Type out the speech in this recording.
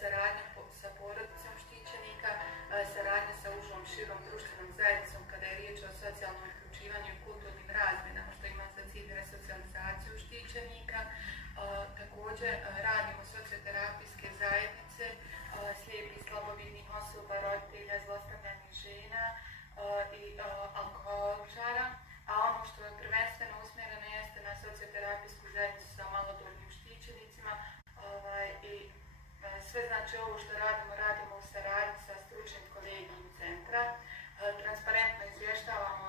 saradnja sa porodicom štićenika, saradnja sa užom širom društvenom zajednicom kada je riječ o socijalnom uključivanju i kulturnim razmjenama, što ima za cilj resocijalizaciju štićenika. Također radimo socioterapijske zajednice slijepih i slabovidnih osoba, roditelja, zlostavljanih žena i alkoholičara, a ono što je prvenstveno usmjereno jeste na socioterapijsku zajednicu sa malodobnim štićenicima i sve znači ovo što radimo u saradnji sa stručnim kolegijom centra. Transparentno izvještavamo